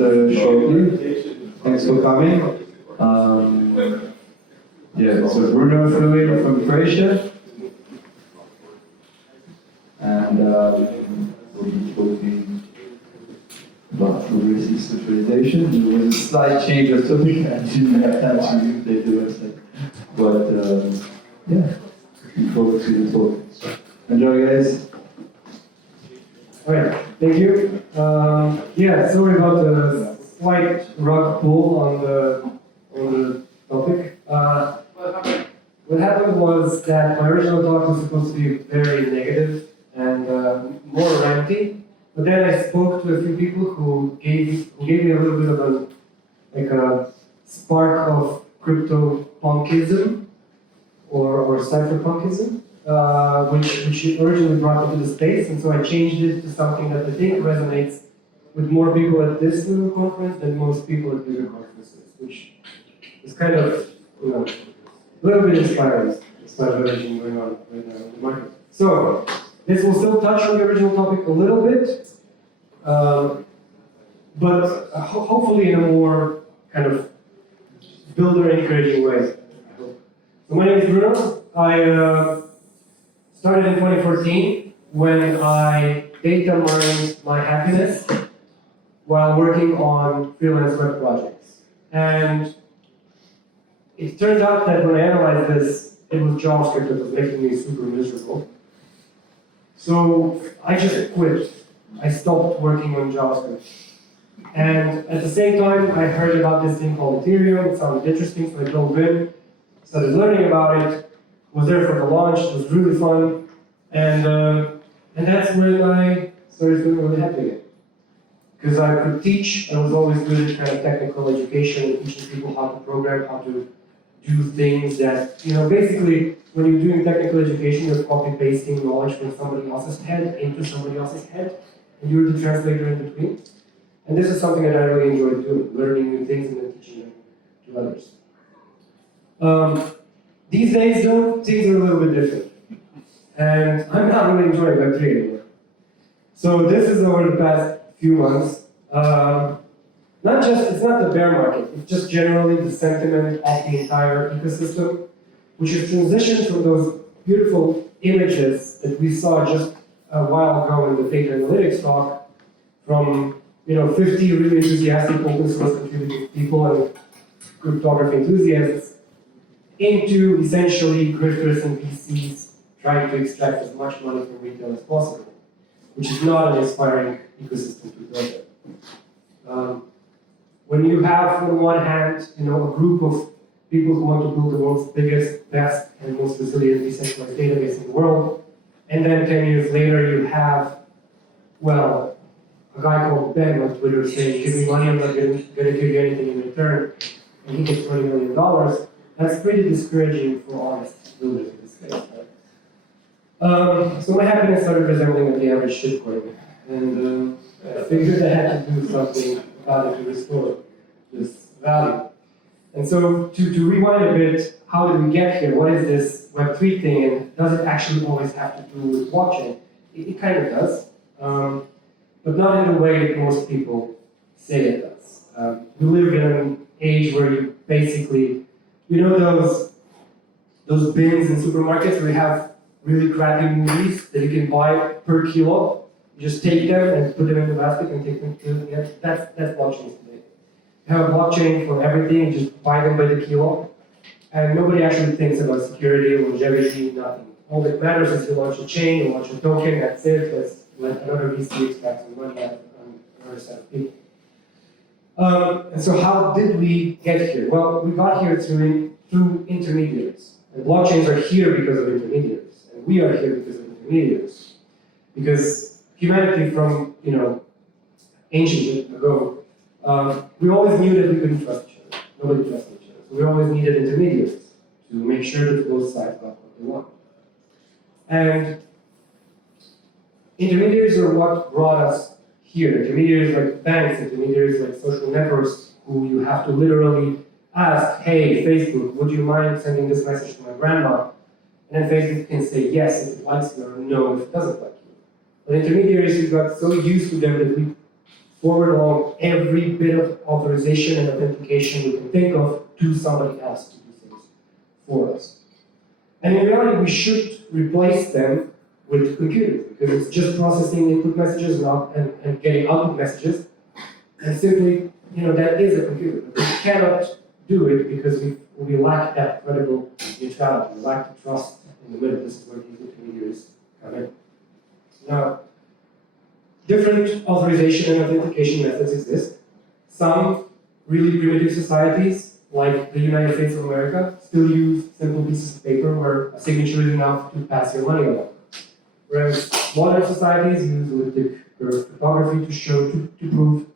shortly. Thanks for coming. So Bruno flew in from Croatia, and we'll be talking about progressive centralization. There was a slight change of topic, I didn't have time to take the website. But looking forward to the talk. Enjoy, guys. Alright, thank you. Sorry about the slight rug pull on the topic. What happened was that my original talk was supposed to be very negative and more ranty, but then I spoke to a few people who gave me a little bit of a spark of crypto punkism or cypherpunkism. Which originally brought me to the space, and so I changed it to something that I think resonates with more people at this little conference than most people at bigger conferences, which is kind of, a little bit inspiring, despite everything going on right now in the market. So, this will still touch on the original topic a little bit, but hopefully in a more kind of builder encouraging way. So my name is Bruno. I started in 2014 when I data mined my happiness while working on freelance web projects. And it turned out that when I analyzed this, it was JavaScript that was making me super miserable. So I just quit. I stopped working on JavaScript. And at the same time, I heard about this thing called Ethereum. It sounded interesting, so I dove in, started learning about it, was there for the launch. It was really fun. And that's when I started feeling really happy again. Because I could teach, I was always good at kind of technical education and teaching people how to program, how to do things that, basically when you're doing technical education, you're copy-pasting knowledge from somebody else's head into somebody else's head, and you're the translator in between. And this is something that I really enjoy doing, learning new things and then teaching them to others. These days though, things are a little bit different. And I'm not really enjoying Web3 anymore. So this is over the past few months. It's not the bear market, it's just generally the sentiment of the entire ecosystem, which has transitioned from those beautiful images that we saw just a while ago in the data analytics talk, from 50 really enthusiastic open source contributing people and cryptography enthusiasts, into essentially grifters and VCs trying to extract as much money from retail as possible, which is not an inspiring ecosystem to build. When you have, on one hand, a group of people who want to build the world's biggest, best, and most resilient decentralized database in the world, and then 10 years later you have, a guy called Ben on Twitter saying, give me money, I'm not going to give you anything in return, and he gets $20 million, that's pretty discouraging for honest builders in this space. Right? So my happiness started resembling the average shitcoin, and I figured I had to do something about it to restore this value. And so to rewind a bit, how did we get here? What is this Web3 thing, and does it actually always have to do with blockchain? It kind of does, but not in the way that most people say it does. We live in an age where you basically, those bins in supermarkets where you have really crappy movies that you can buy per kilo. You just take them and put them in the basket and take them to that's blockchain today. You have a blockchain for everything, you just buy them by the kilo. And nobody actually thinks about security, longevity, nothing. All that matters is you launch a chain, you launch a token, that's it. Let's let another VC extract some money out on another set of people. And so how did we get here? Well, we got here through intermediaries. And blockchains are here because of intermediaries. And we are here because of intermediaries. Because humanity from, ancient ago, we always knew that we couldn't trust each other. Nobody trusted each other. So we always needed intermediaries to make sure that both sides got what they want. And intermediaries are what brought us here. Intermediaries like banks, intermediaries like social networks, who you have to literally ask, hey, Facebook, would you mind sending this message to my grandma? And then Facebook can say yes if it likes you, or no if it doesn't like you. But intermediaries, we got so used to them that we forward along every bit of authorization and authentication we can think of to somebody else to do things for us. And in reality, we should replace them with computers, because it's just processing input messages and getting output messages. And simply, that is a computer. But we cannot do it because we lack that credible neutrality, we lack the trust in the middle. This is where these intermediaries come in. Now, different authorization and authentication methods exist. Some really primitive societies, like the United States of America, still use simple pieces of paper where a signature is enough to pass your money along. Whereas modern societies use elliptic curve cryptography to prove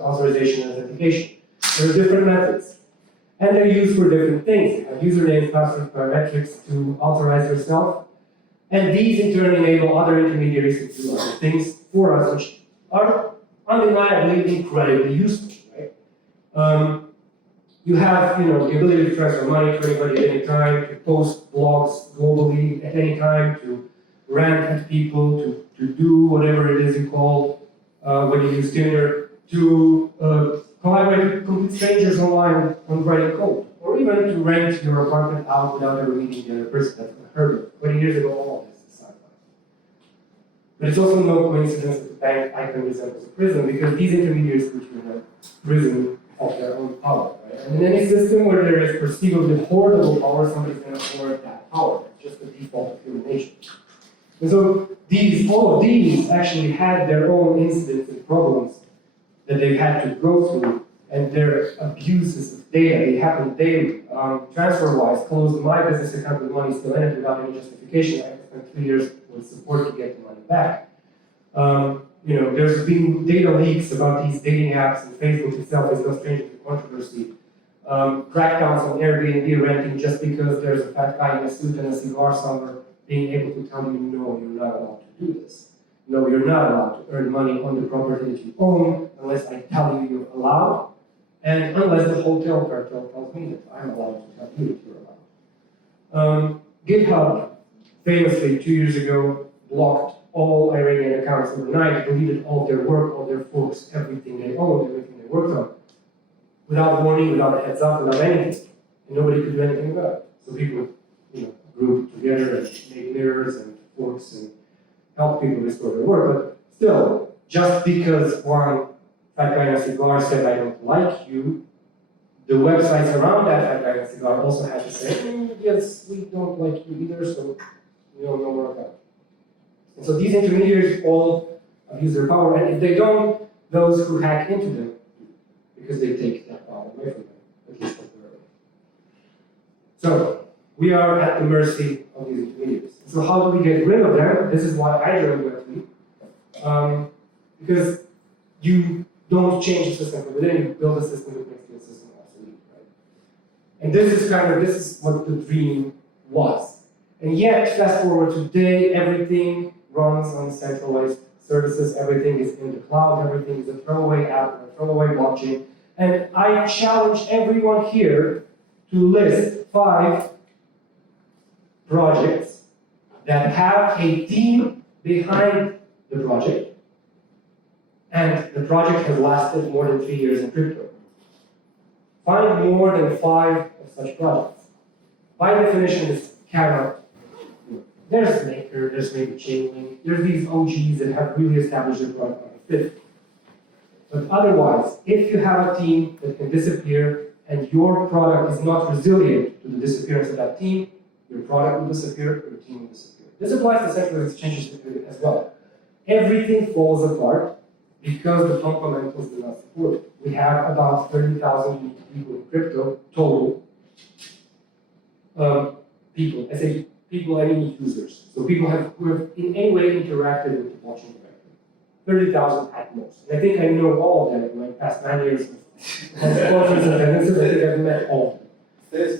authorization and authentication. There are different methods. And they're used for different things. You have usernames, passwords, biometrics to authorize yourself. And these in turn enable other intermediaries to do other things for us, which are undeniably incredibly useful, right? You have, the ability to transfer money to anybody at any time, to post blogs globally at any time, to rant at people, to do whatever it is you call when you use Tinder, to collaborate with complete strangers online on writing code, or even to rent your apartment out without ever meeting the other person. That's unheard of. 20 years ago, all of this is sci-fi. But it's also no coincidence that the bank icon resembles a prison, because these intermediaries put you in a prison of their own power. Right? And in any system where there is perceivably hoardable power, somebody's going to hoard that power. It's just the default of human nature. And so all of these actually had their own incidents and problems that they've had to go through, and their abuses of data. They happen daily. TransferWise closed my business account with money still in it without any justification. I spent 3 years with support to get the money back. There's been data leaks about these dating apps, and Facebook itself is no stranger to controversy. Crackdowns on Airbnb renting just because there's a fat guy in a suit and a cigar somewhere being able to tell you, no, you're not allowed to do this. No, you're not allowed to earn money on the property that you own unless I tell you you're allowed, and unless the hotel cartel tells me that I'm allowed to tell you that you're allowed. GitHub famously 2 years ago blocked all Iranian accounts overnight, deleted all their work, all their forks, everything they owned, everything they worked on, without warning, without a heads up, without anything, and nobody could do anything about it. So people, grouped together and made mirrors and forks and help people restore their work, but still, just because one fat guy in a cigar said, I don't like you, the websites around that fat guy in a cigar also had to say, yes, we don't like you either, so no more about it. And so these intermediaries all abuse their power, and if they don't, those who hack into them, because they take that power away from them, at least temporarily. So, we are at the mercy of these intermediaries. So how do we get rid of them? This is why I joined Web3. Because you don't change the system from within, you build a system that makes the system obsolete, right? And this is what the dream was. And yet, fast forward to today, everything runs on centralized services, everything is in the cloud, everything is a throwaway app, a throwaway blockchain. And I challenge everyone here to list 5 projects that have a team behind the project, and the project has lasted more than 3 years in crypto. Find more than 5 of such projects. By definition, this cannot. There's Maker, there's maybe Chainlink, there's these OGs that have really established their product on the fit. But otherwise, if you have a team that can disappear and your product is not resilient to the disappearance of that team, your product will disappear, your team will disappear. This applies to centralized exchanges as well. Everything falls apart because the fundamentals do not support it. We have about 30,000 unique people in crypto total. People, I say people, I mean users. So people who have in any way interacted with the blockchain directly. 30,000 at most. And I think I know all of them in my past 9 years of conference attendances. I think I've met all of them.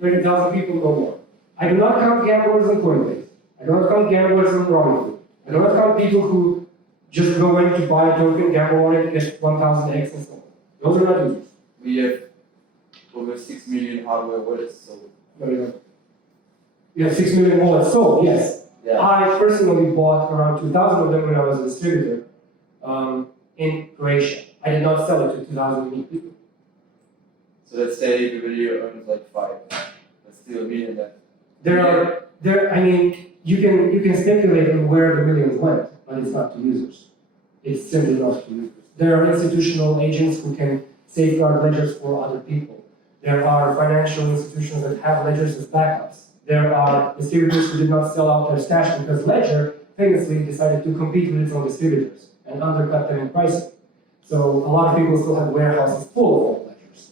30,000 people, no more. I do not count gamblers on Coinbase. I do not count gamblers on Robinhood. I do not count people who just go in to buy a token, gamble on it, get 1,000 X and so on. Those are not users. We have over 6 million hardware wallets, so. Very good. You have 6 million wallets sold, yes. Yeah. I personally bought around 2,000 of them when I was a distributor. in Croatia. I did not sell it to 2,000 unique people. So let's say everybody earns like 5. That's still a million then. I mean, you can speculate on where the millions went, but it's not to users. It's simply not to users. There are institutional agents who can safeguard ledgers for other people. There are financial institutions that have ledgers as backups. There are distributors who did not sell out their stash because Ledger famously decided to compete with its own distributors and undercut them in pricing. So a lot of people still have warehouses full of old ledgers.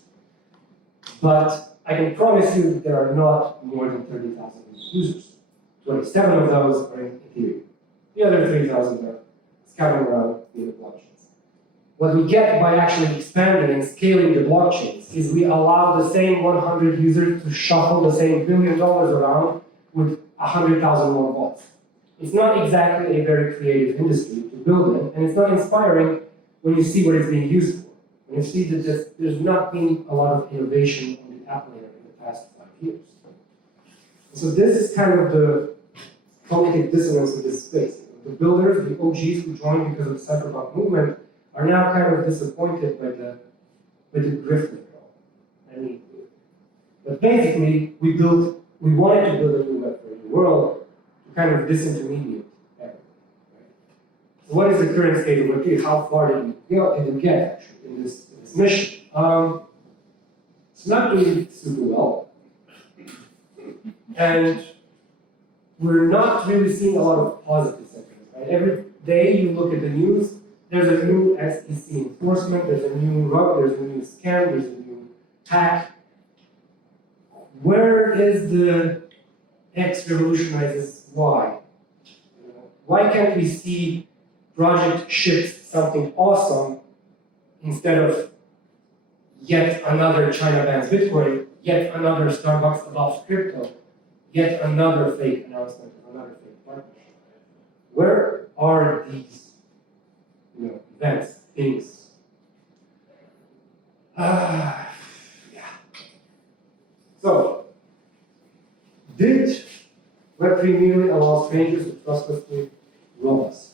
But I can promise you that there are not more than 30,000 users. 27 of those are in Ethereum. The other 3,000 are scouting around the blockchains. What we get by actually expanding and scaling the blockchains is we allow the same 100 users to shuffle the same $1 billion around with 100,000 more bots. It's not exactly a very creative industry to build in, and it's not inspiring when you see what it's being used for. When you see that there's not been a lot of innovation on the app layer in the past 5 years. So this is kind of the cognitive dissonance of this space. The builders, the OGs who joined because of the cypherpunk movement, are now kind of disappointed by the grift of it all. I mean, but basically, we wanted to build a new Web3 world to kind of disintermediate everything. Right? So what is the current state of Web3? How far did we get actually in this mission? It's not doing super well, and we're not really seeing a lot of positive sentiment. Right? Every day you look at the news. There's a new SEC enforcement, there's a new rug, there's a new scam, there's a new hack. Where is the X revolutionizes Y? Why can't we see project ships something awesome instead of yet another China bans Bitcoin, yet another Starbucks adopts crypto, yet another fake announcement of another fake partnership? Where are these events, things? Yeah. So, did Web3 merely allow strangers to trustlessly rob us?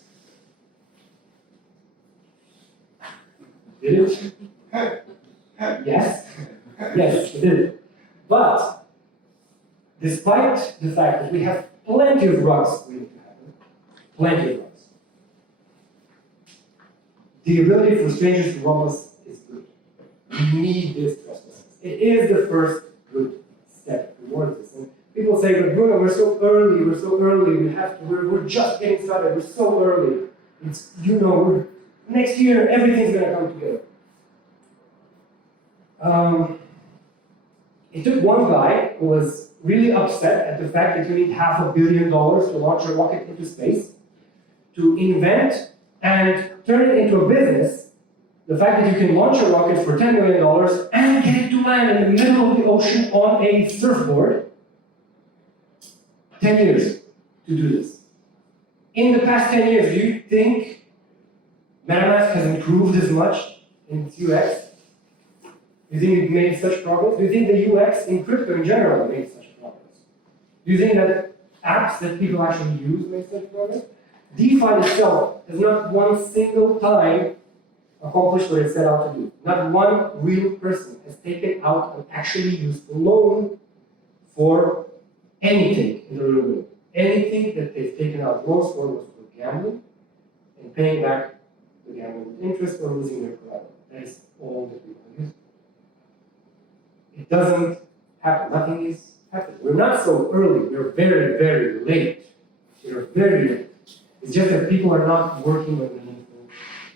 Did it? Yes. Yes, it did. But, despite the fact that we have plenty of rugs waiting to happen, plenty of rugs, the ability for strangers to rob us is good. We need this trustlessness. It is the first good step towards this. And people say, but Bruno, we're so early, we're just getting started, we're so early. It's, next year, everything's gonna come together. It took one guy who was really upset at the fact that you need $500 million to launch a rocket into space to invent and turn it into a business. The fact that you can launch a rocket for $10 million and get it to land in the middle of the ocean on a surfboard. 10 years to do this. In the past 10 years, do you think MetaMask has improved as much in its UX? Do you think it made such progress? Do you think the UX in crypto in general made such progress? Do you think that apps that people actually use make such progress? DeFi itself has not one single time accomplished what it set out to do. Not one real person has taken out an actually useful loan for anything in the real world. Anything that they've taken out loans for was for gambling and paying back the gambling with interest or losing their collateral. That is all that people use. It doesn't happen. Nothing is happening. We're not so early. We're very, very late. We're very late. It's just that people are not working on meaningful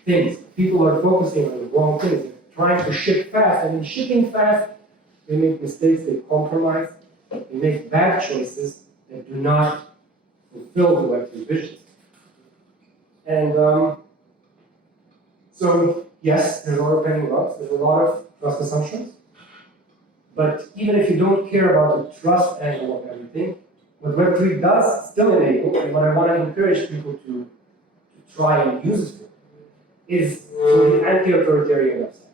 things. People are focusing on the wrong things. They're trying to ship fast, and in shipping fast, they make mistakes, they compromise, they make bad choices that do not fulfill the Web3 vision. And so, yes, there's a lot of pending bugs, there's a lot of trust assumptions. But even if you don't care about the trust angle of everything, what Web3 does still enable, and what I want to encourage people to try and use it for, is for the anti-authoritarian website.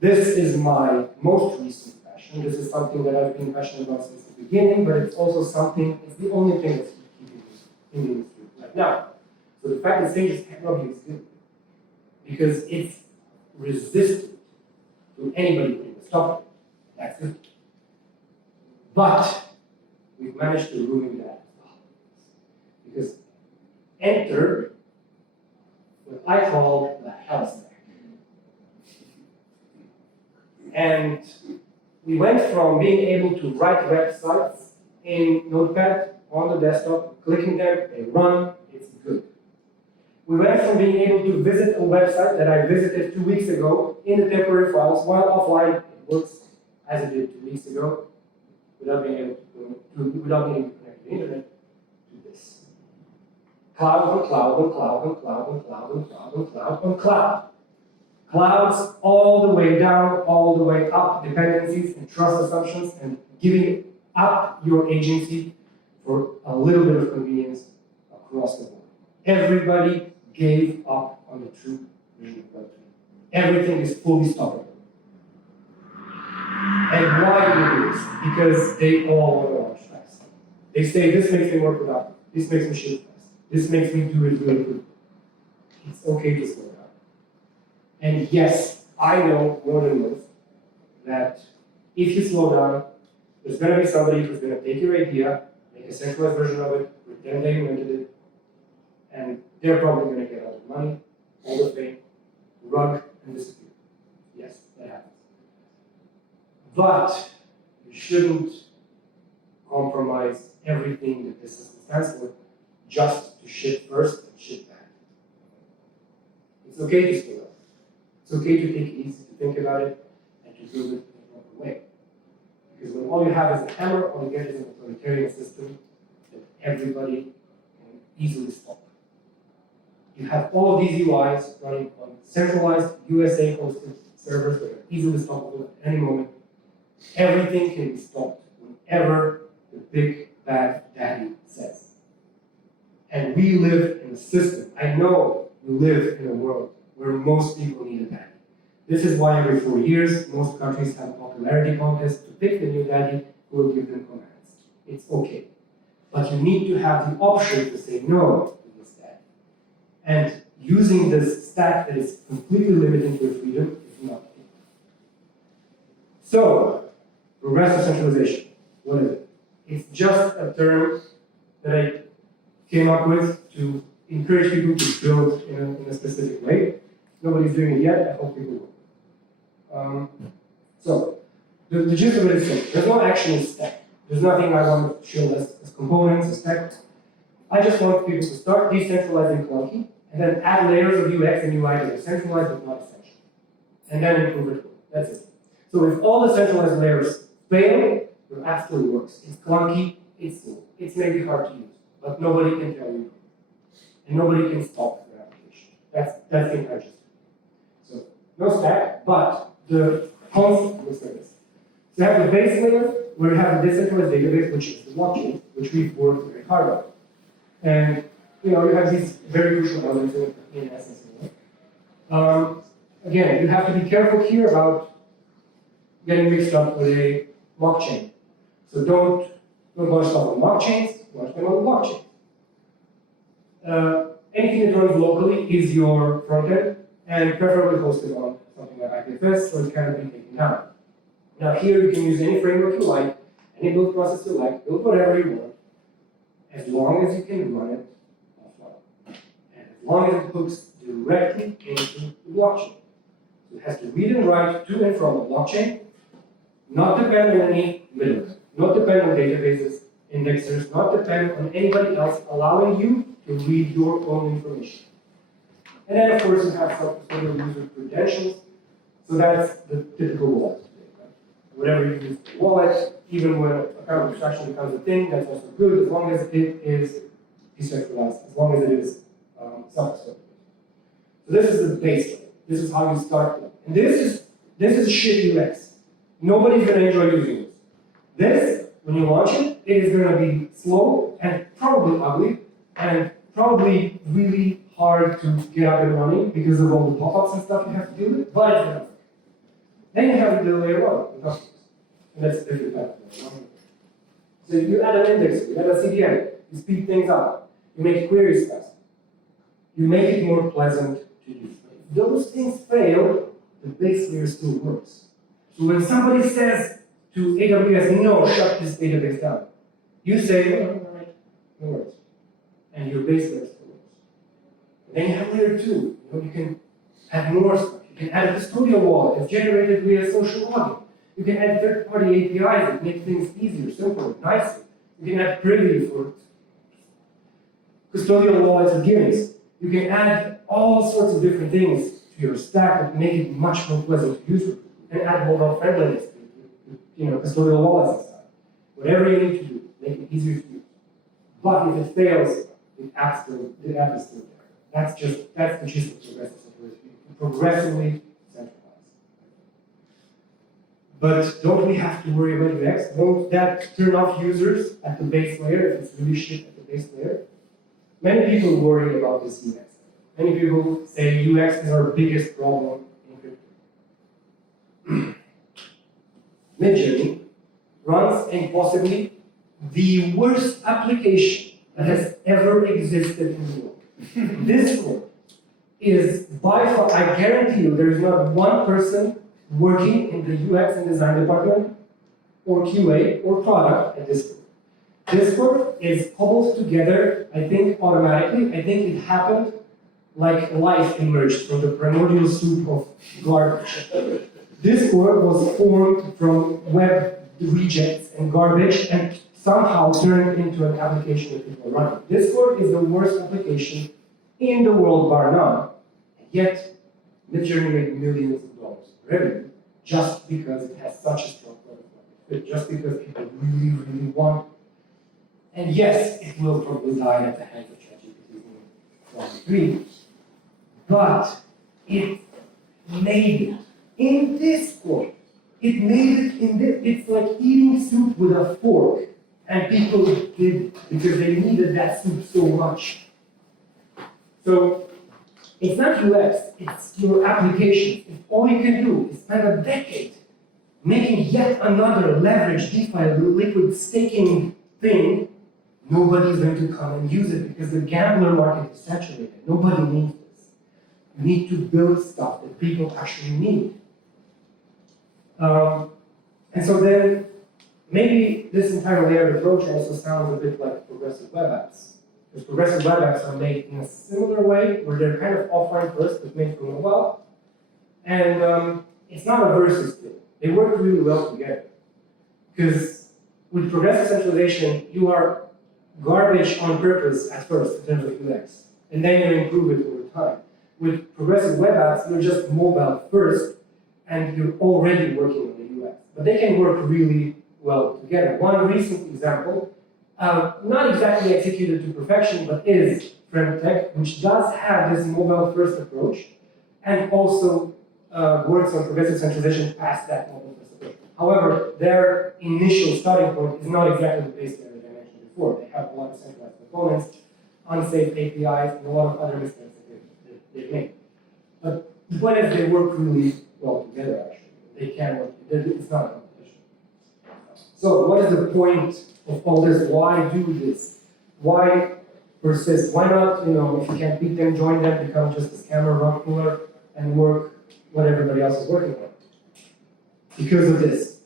This is my most recent passion. This is something that I've been passionate about since the beginning, but it's also something, it's the only thing that's keeping me in the industry right now. So the fact that strangers cannot be is good. because it's resistant to anybody putting a stop to it. That's good. But we've managed to ruin that. Because enter what I call the hell stack. And we went from being able to write websites in Notepad on the desktop, clicking them, they run, it's good. We went from being able to visit a website that I visited 2 weeks ago in the temporary files while offline, it works as it did 2 weeks ago, without being able without being able to connect to the internet, to this. Cloud on cloud on cloud on cloud on cloud on cloud on cloud on cloud. Clouds all the way down, all the way up, dependencies and trust assumptions, and giving up your agency for a little bit of convenience across the board. Everybody gave up on the true vision of Web3. Everything is fully stoppable. And why do they do this? Because they all want to launch fast. They say, this makes me more productive. This makes me ship fast. This makes me do it really good. It's okay to slow down. And yes, I know more than most that if you slow down, there's going to be somebody who's going to take your idea, make a centralized version of it, pretend they invented it, and they're probably going to get all the money, all the fame, rug, and disappear. Yes, that happens. But you shouldn't compromise everything that this system stands for just to ship first and ship back. It's okay to slow down. It's okay to take it easy, to think about it, and to build it in a proper way. Because when all you have is a hammer, all you get is an authoritarian system that everybody can easily stop. You have all of these UIs running on centralized USA-hosted servers that are easily stoppable at any moment. Everything can be stopped whenever the big bad daddy says. And we live in a system. I know we live in a world where most people need a daddy. This is why every 4 years, most countries have a popularity contest to pick the new daddy who will give them commands. It's okay. But you need to have the option to say no to this daddy. And using this stack that is completely limiting your freedom is not okay. So, progressive centralization, what is it? It's just a term that I came up with to encourage people to build in a specific way. Nobody's doing it yet, I hope people will. So, the gist of it is simple. There's no actual stack. There's nothing I want to show as components, as stack. I just want people to start decentralizing clunky, and then add layers of UX and UI that are centralized but not essential. And then improve it. That's it. So if all the centralized layers fail, your app still works. It's clunky, it's slow. It's maybe hard to use, but nobody can tell you. And nobody can stop your application. That's the intention. So no stack, but the concept looks like this. So you have the base layer, where you have a decentralized database, which is the blockchain, which we've worked very hard on. And you have these very crucial elements in essence. Again, you have to be careful here about getting mixed up with a blockchain. So don't launch stuff on blockchains, launch them on the blockchain. Anything that runs locally is your frontend, and preferably hosted on something like IPFS, so it can be taken down. Now here you can use any framework you like, any build process you like, build whatever you want, as long as you can run it offline. And as long as it hooks directly into the blockchain. So it has to read and write to and from the blockchain, not depend on any middleware, not depend on databases, indexers, not depend on anybody else allowing you to read your own information. And then of course you have some sort of user credentials, so that's the typical wallet today, right? Whatever you use for wallet, even when account abstraction becomes a thing, that's also good as long as it is decentralized, as long as it is self-custodial. So this is the baseline. This is how you start them. And this is shit UX. Nobody's going to enjoy using this. This, when you launch it, it is going to be slow and probably ugly and probably really hard to get up and running because of all the pop-ups and stuff you have to deal with, but it's going to work. Then you have the layer one, the customers. And that's a different type of layer. So you add an index, you add a CDN, you speed things up, you make queries faster. You make it more pleasant to use. those things fail, the base layer still works. So when somebody says to AWS, no, shut this database down, you say, no, no worries. And your base layer still works. And then you have layer 2. You can add more stuff. You can add a custodial wallet that's generated via social login. You can add third-party APIs that make things easier, simpler, nicer. You can add privy for custodial wallets and gimmies. You can add all sorts of different things to your stack that make it much more pleasant to use. You can add mobile friendliness, custodial wallets and stuff. Whatever you need to do, make it easier to use. But if it fails, the app is still there. That's the gist of progressive centralization. Progressively centralized. But don't we have to worry about UX? Won't that turn off users at the base layer if it's really shit at the base layer? Many people worry about this UX. Many people say UX is our biggest problem in crypto. Midjourney runs in possibly the worst application that has ever existed in the world. Discord is by far, I guarantee you, there is not one person working in the UX and design department, or QA, or product at Discord. Discord is cobbled together, I think, automatically. I think it happened like life emerged from the primordial soup of garbage. Discord was formed from web rejects and garbage and somehow turned into an application that people run. Discord is the worst application in the world, bar none. And yet, Midjourney made millions of dollars in revenue just because it has such a strong product market fit, just because people really, really want it. And yes, it will probably die at the hands of ChatGPT in 2023, but it made it in Discord. It made it in this. It's like eating soup with a fork, and people did it because they needed that soup so much. So it's not UX, it's your application. If all you can do is spend a decade making yet another leverage DeFi liquid staking thing, nobody's going to come and use it because the gambler market is saturated. Nobody needs this. You need to build stuff that people actually need. And so then maybe this entire layered approach also sounds a bit like progressive web apps. Because progressive web apps are made in a similar way, where they're kind of offline first, but made for mobile. And it's not a versus thing. They work really well together. Because with progressive centralization, you are garbage on purpose at first in terms of UX. And then you improve it over time. With progressive web apps, you're just mobile first, and you're already working on the UX. But they can work really well together. One recent example, not exactly executed to perfection, but is FriendTech, which does have this mobile-first approach, and also works on progressive centralization past that mobile-first approach. However, their initial starting point is not exactly the base layer that I mentioned before. They have a lot of centralized components, unsafe APIs, and a lot of other mistakes that they've made. But the point is they work really well together, actually. They can work, it's not a competition. So what is the point of all this? Why do this? Why persist? Why not, if you can't beat them, join them, become just a scammer, rug puller, and work what everybody else is working on? Because of this.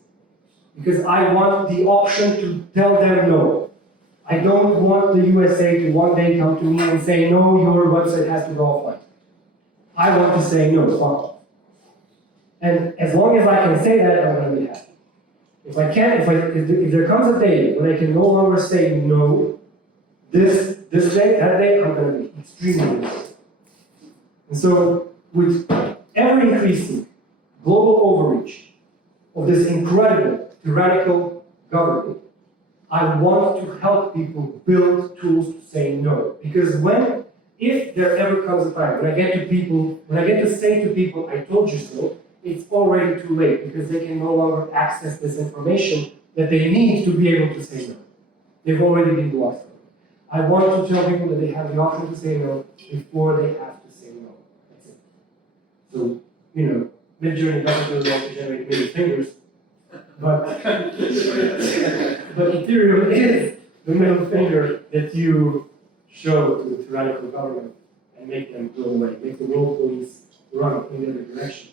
Because I want the option to tell them no. I don't want the USA to one day come to me and say, no, your website has to go offline. I want to say no, fuck off. And as long as I can say that, I'm going to be happy. If I can't, if there comes a day when I can no longer say no, this day, that day, I'm going to be extremely upset. And so, with ever increasing global overreach of this incredible tyrannical government, I want to help people build tools to say no. Because if there ever comes a time when I get to say to people, I told you so, it's already too late because they can no longer access this information that they need to be able to say no. They've already been blocked. I want to tell people that they have the option to say no before they have to say no. That's it. So, Midjourney doesn't really want to generate middle fingers, but Ethereum is the middle finger that you show to the tyrannical government and make them go away, make the world police run in the other direction.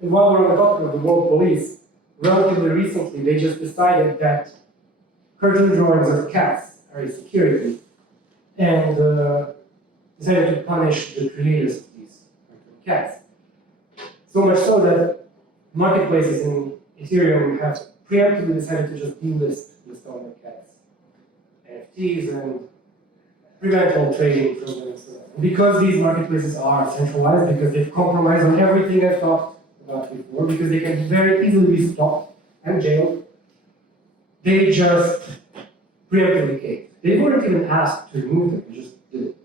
And while we're on the topic of the world police, relatively recently they just decided that cartoon drawings of cats are a security, and decided to punish the creators of these cartoon cats. So much so that marketplaces in Ethereum have preemptively decided to just delist the stolen cats, NFTs, and prevent all trading from them. Because these marketplaces are centralized, because they've compromised on everything I've talked about before, because they can very easily be stopped and jailed, they just preemptively caved. They weren't even asked to remove them, they just did it.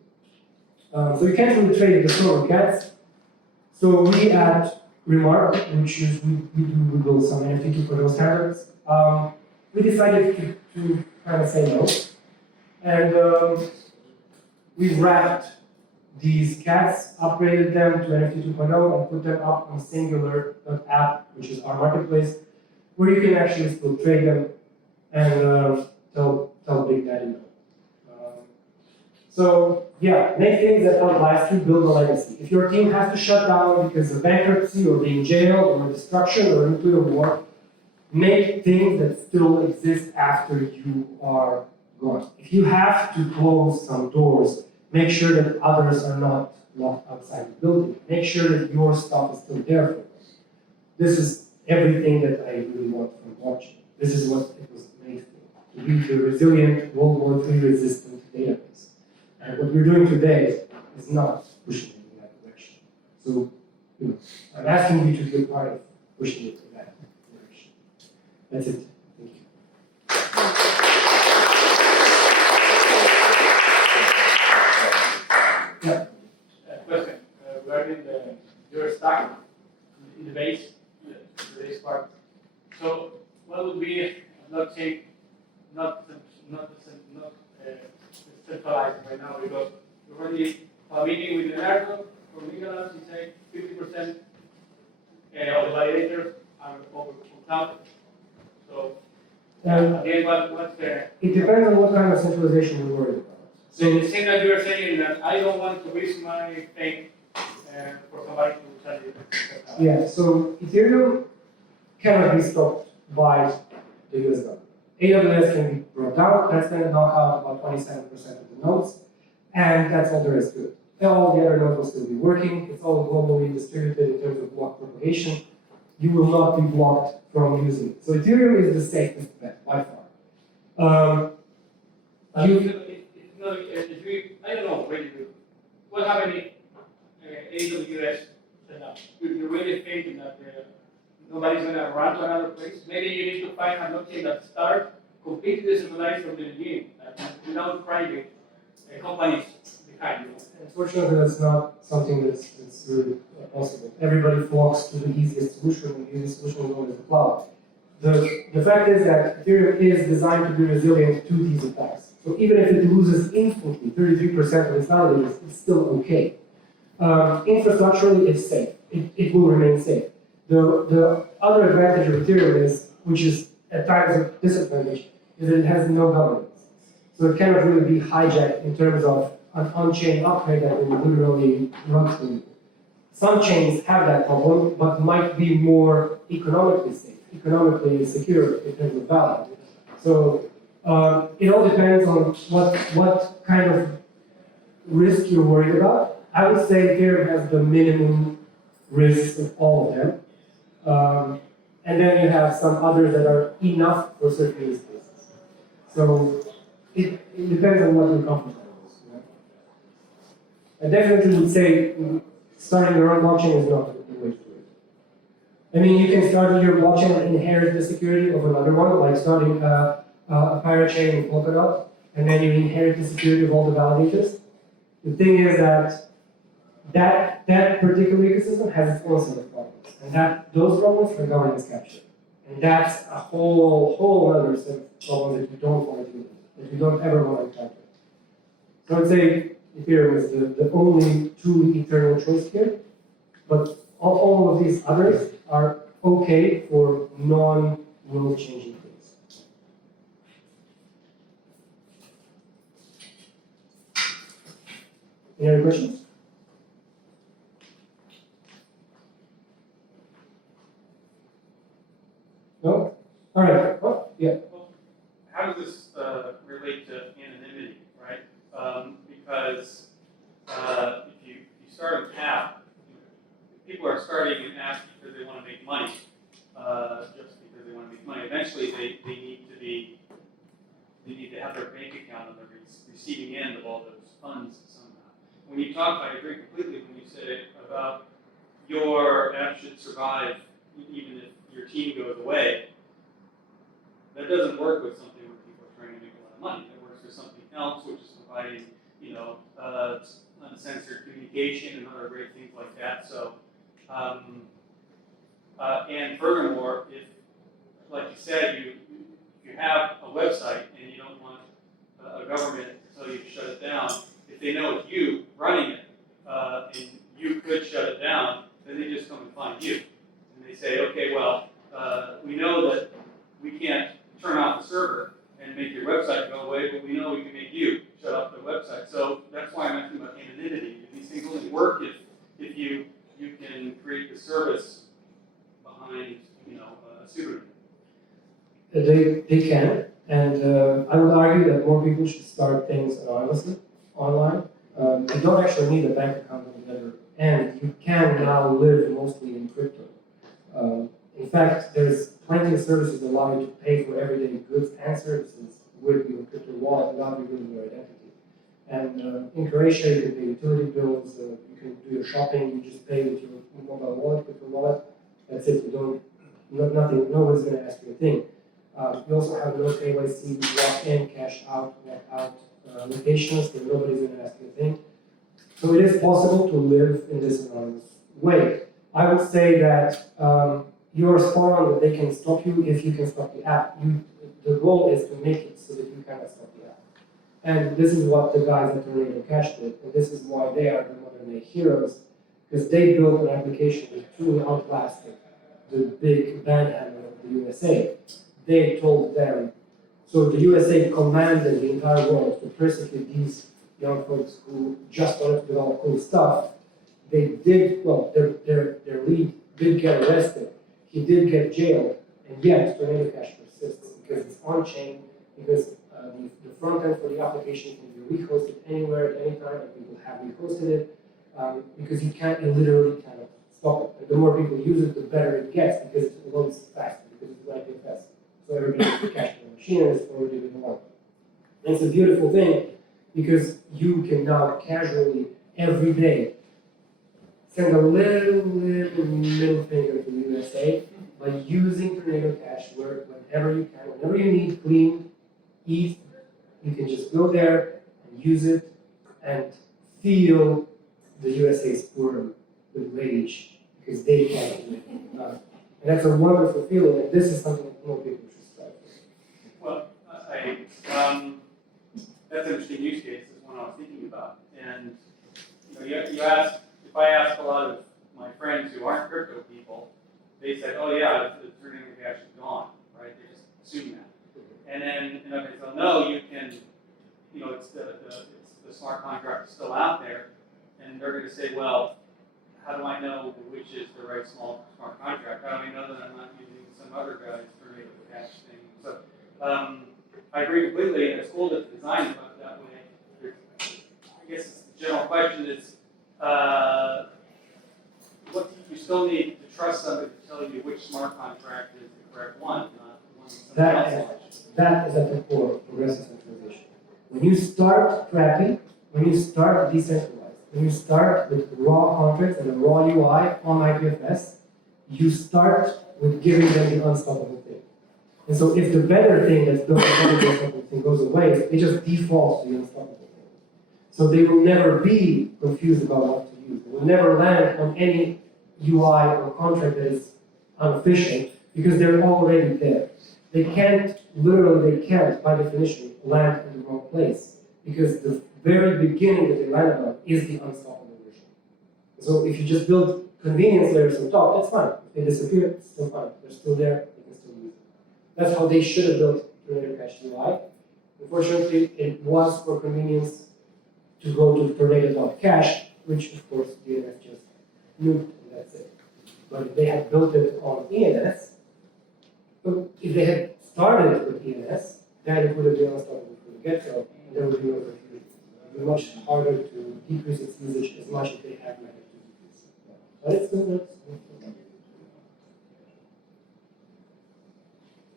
So you can't really trade the stolen cats. So we at Remark, which is we build some NFT for those standards, we decided to kind of say no. And we wrapped these cats, upgraded them to NFT 2.0, and put them up on Singular.app, which is our marketplace, where you can actually still trade them and tell Big Daddy no. So yeah, make things that are life to build a legacy. If your team has to shut down because of bankruptcy or being jailed or destruction or nuclear war, make things that still exist after you are gone. If you have to close some doors, make sure that others are not locked outside the building. Make sure that your stuff is still there for them. This is everything that I really want from blockchain. This is what it was made for, to be the resilient World War III resistant database. And what we're doing today is not pushing it in that direction. So, I'm asking you to be a part of pushing it in that direction. That's it. Thank you. Yeah. Question regarding your stack in the base, the base part. So, what would be a blockchain not centralized right now? Because we're already meeting with Leonardo from Nicholas. He said 50% of the validators are over cloud. So, again, what's the? It depends on what kind of centralization you're worried about. So the same that you are saying that I don't want to risk my thing for somebody to sell it. Yeah, so Ethereum cannot be stopped by the US dollar. AWS can be brought down, that's going to knock out about 27% of the nodes, and that's all there is to it. And all the other nodes will still be working, it's all globally distributed in terms of block propagation. You will not be blocked from using it. So Ethereum is the safest bet, by far. I don't know, really, what happened in AWS setup? You really think that nobody's going to run to another place? Maybe you need to find a blockchain that starts completely decentralized from the beginning, without private companies behind you. Unfortunately, that's not something that's really possible. Everybody flocks to the easiest solution, and the easiest solution is always the cloud. The fact is that Ethereum is designed to be resilient to these attacks. So even if it loses instantly 33% of its value, it's still okay. Infrastructurally, it's safe. It will remain safe. The other advantage of Ethereum is, which is at times a disadvantage, is that it has no governance. So it cannot really be hijacked in terms of an on-chain upgrade that will literally run through. Some chains have that problem, but might be more economically safe, economically secure in terms of value. So it all depends on what kind of risk you're worried about. I would say Ethereum has the minimum risks of all of them. And then you have some others that are enough for certain use cases. So it depends on what you're comfortable with. I definitely would say starting your own blockchain is not the way to do it. I mean, you can start your blockchain and inherit the security of another one, like starting a pirate chain in Polkadot, and then you inherit the security of all the validators. The thing is that particular ecosystem has its own set of problems, and those problems are governance capture. And that's a whole other set of problems that you don't want to deal with, that you don't ever want to encounter. So I would say Ethereum is the only truly eternal choice here, but all of these others are okay for non-world changing things. Any other questions? All right. Oh, yeah. How does this relate to anonymity, right? Because if you start an app, people are starting an app because they want to make money, just because they want to make money. Eventually, they need to have their bank account on the receiving end of all those funds somehow. When you talk, I agree completely when you say about your app should survive even if your team goes away. That doesn't work with something where people are trying to make a lot of money. That works with something else, which is providing, uncensored communication and other great things like that. So, and furthermore, if, like you said, you have a website and you don't want a government to tell you to shut it down, if they know it's you running it and you could shut it down, then they just come and find you. And they say, okay, well, we know that we can't turn off the server and make your website go away, but we know we can make you shut off the website. So that's why I'm asking about anonymity. These things only work if you can create the service behind a pseudonym. They can, and I would argue that more people should start things anonymously online. You don't actually need a bank account on the other end. You can now live mostly in crypto. In fact, there's plenty of services that allow you to pay for everyday goods and services with your crypto wallet without revealing your identity. And in Croatia, you can pay utility bills, you can do your shopping, you just pay with your mobile wallet, crypto wallet. That's it. Nothing. Nobody's going to ask you a thing. You also have no KYC, walk in, cash out, walk out locations, so nobody's going to ask you a thing. So it is possible to live in this anonymous way. I would say that you are spot on that they can stop you if you can stop the app. The goal is to make it so that you cannot stop the app. And this is what the guys at Tornado Cash did, and this is why they are the modern day heroes, because they built an application that truly outlasted the big banhammer of the USA. They told them, so the USA commanded the entire world to persecute these young folks who just wanted to develop cool stuff. They did, well, their lead did get arrested. He did get jailed, and yet Tornado Cash persists because it's on-chain, because the front end for the application can be rehosted anywhere at any time, and people have rehosted it, because you literally cannot stop it. And the more people use it, the better it gets, because it loads faster, because it's lightning fast. So everybody gets the cash in the machine and it's forwarded in the market. And it's a beautiful thing, because you can now casually, every day, send a little finger to the USA by using Tornado Cash whenever you can. Whenever you need clean ETH, you can just go there and use it and feel the USA squirm with rage because they can't do it. And that's a wonderful feeling, and this is something that more people should strive for. Well, that's an interesting use case. That's one I was thinking about. And you ask, if I ask a lot of my friends who aren't crypto people, they said, "Oh yeah, the Tornado Cash is gone," right? They just assume that. And then I said, "No, you can, it's the smart contract is still out there," and they're going to say, "Well, how do I know which is the right smart contract? How do I know that I'm not using some other guy's Tornado Cash thing?" So I agree completely, and it's cool to design it that way. I guess the general question is, what you still need to trust somebody to tell you which smart contract is the correct one, not the one somebody else wants. That is at the core of progressive centralization. When you start crappy, when you start decentralized, when you start with raw contracts and a raw UI on IPFS, you start with giving them the unstoppable thing. And so if the better thing that's built on the unstoppable thing goes away, it just defaults to the unstoppable thing. So they will never be confused about what to use. They will never land on any UI or contract that is unofficial because they're already there. They can't, by definition, land in the wrong place because the very beginning that they land on is the unstoppable version. So if you just build convenience layers on top, that's fine. If they disappear, it's still fine. They're still there, they can still use it. That's how they should have built Tornado Cash UI. Unfortunately, it was for convenience to go to Tornado.cash, which of course DNS just nuked, and that's it. But if they had built it on ENS, if they had started with ENS, then it would have been unstoppable from the get-go, and there would be no confusion. It would be much harder to decrease its usage as much as they had managed to decrease it. But it still works.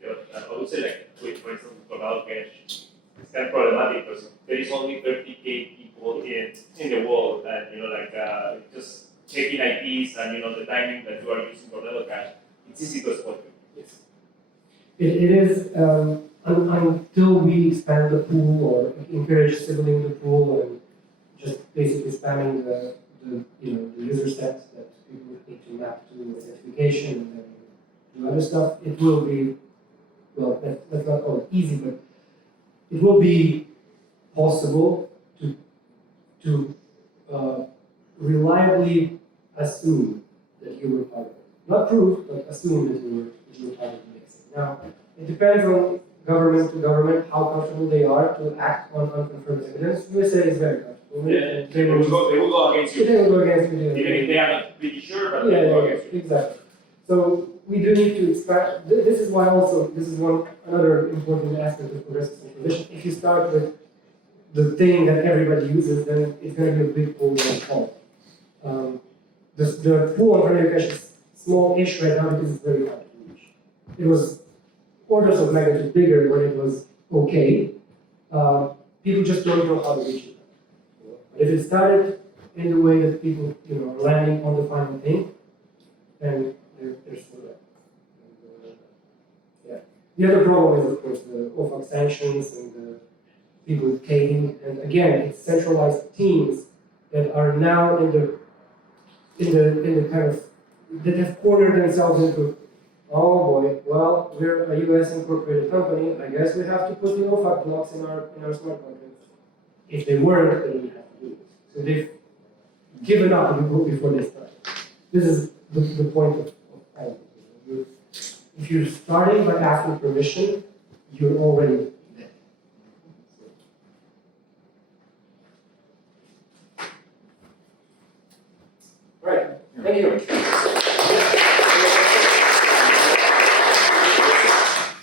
Yeah, I would say like, wait, for example, for Cloud Cache, it's kind of problematic because there is only 30K people in the world, and just checking IPs and the timing that you are using for Cloud Cache, it's easy to spot you. Yes. It is until we expand the pool or encourage sibling the pool and just basically spamming the user sets that people need to map to identification and then do other stuff. It will be, well, let's not call it easy, but it will be possible to reliably assume that you were part of it. Not prove, but assume that you were part of the mixing. Now, it depends on government to government how comfortable they are to act on unconfirmed evidence. USA is very comfortable with it. Yeah, they will go against you. They will go against you. Even if they are not pretty sure, but Yeah, they will go against you. exactly. So we do need to expand. This is why also this is another important aspect of progressive centralization. If you start with the thing that everybody uses, then it's going to be a big pool going forward. The pool on primary cache is small-ish right now because it's very hard to reach. It was orders of magnitude bigger when it was okay. People just don't know how to reach it. But if it started in the way that people, are landing on the final thing, then they're still there. Yeah. The other problem is, of course, the OFAC sanctions and the people caving. And again, it's centralized teams that are now in the kind of that have cornered themselves into, oh boy, well, we're a US incorporated company, I guess we have to put the OFAC blocks in our smart contracts. If they weren't, then we have to do it. So they've given up before they start. This is the point of all. If you're starting by asking permission, you're already there. Right. Thank you.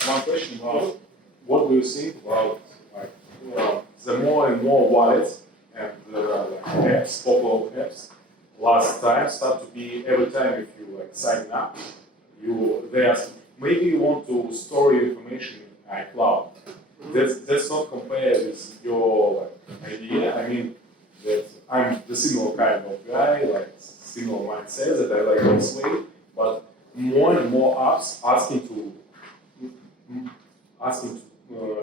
One question about what do you think about the more and more wallets and apps, popular apps, last time start to be every time if you sign up, maybe you want to store your information in iCloud. That's not compared with your idea. I mean that I'm the similar kind of guy, similar mindset that I like this way, but more and more apps asking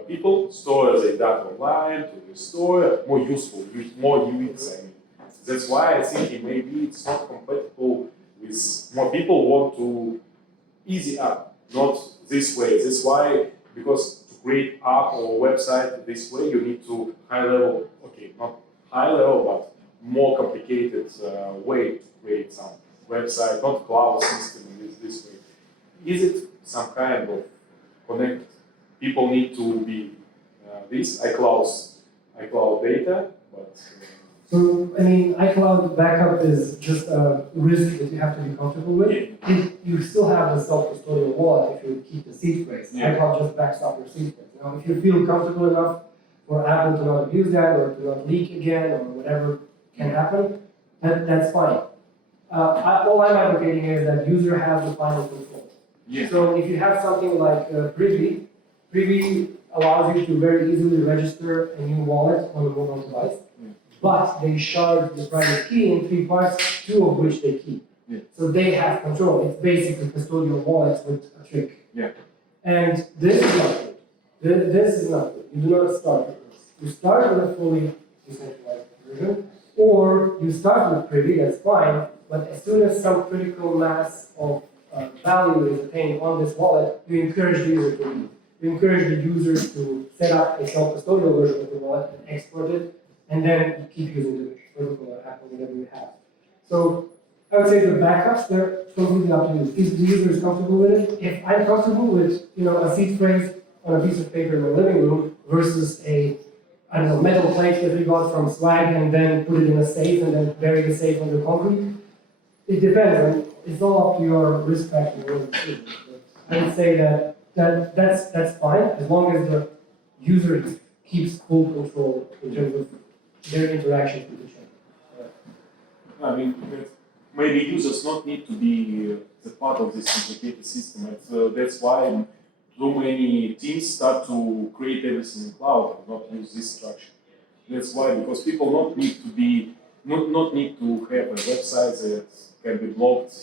people store their data online, to restore, more useful, more UX. I mean. That's why I think maybe it's not compatible with more people want to easy app, not this way. That's why, because to create app or website this way, you need to high level, not high level, but more complicated way to create some website, not cloud system this way. Is it some kind of connected? People need to be this iCloud data, but. So, I mean, iCloud backup is just a risk that you have to be comfortable with. You still have the self-custodial wallet if you keep the seed phrase. iCloud just backs up your seed phrase. Now, if you feel comfortable enough for Apple to not abuse that or to not leak again or whatever can happen, that's fine. All I'm advocating is that user has the final control. Yeah. So if you have something like Privy allows you to very easily register a new wallet on a mobile device. But they shard the private key in 3 parts, 2 of which they keep. Yeah. So they have control. It's basically custodial wallets with a trick. Yeah. And this is not good. This is not good. You do not start with this. You start with a fully decentralized version, or you start with Privy, that's fine, but as soon as some critical mass of value is attained on this wallet, you encourage the user to leave. You encourage the user to set up a self-custodial version of the wallet and export it, and then you keep using the protocol or app or whatever you have. So I would say the backups, they're completely up to you. If the user is comfortable with it, if I'm comfortable with a seed phrase on a piece of paper in my living room versus a metal plate that we got from Swag and then put it in a safe and then bury the safe under concrete, it depends. And it's all up to your risk factor. I would say that that's fine, as long as the user keeps full control in terms of their interactions with each other. I mean, maybe users not need to be the part of this complicated system. That's why too many teams start to create everything in cloud and not use this structure. That's why, because people not not need to have a website that can be blocked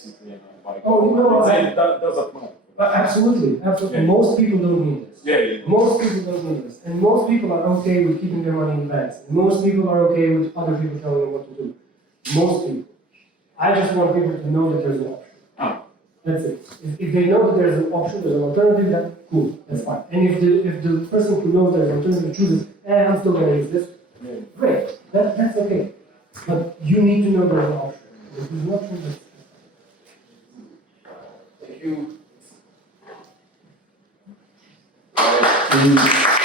by Oh, no, government. That doesn't matter. Absolutely, absolutely. Yeah. Most people don't need this. Yeah. Most people don't need this. And most people are okay with keeping their money in banks. And most people are okay with other people telling them what to do. Most people. I just want people to know that there's an option. Ah. That's it. If they know that there's an option, there's an alternative, that's cool. That's fine. And if the person who knows there's an alternative chooses, I'm still going to use this, Yeah. great. That's okay. But you need to know there's an option. If there's an option, that's Thank you. We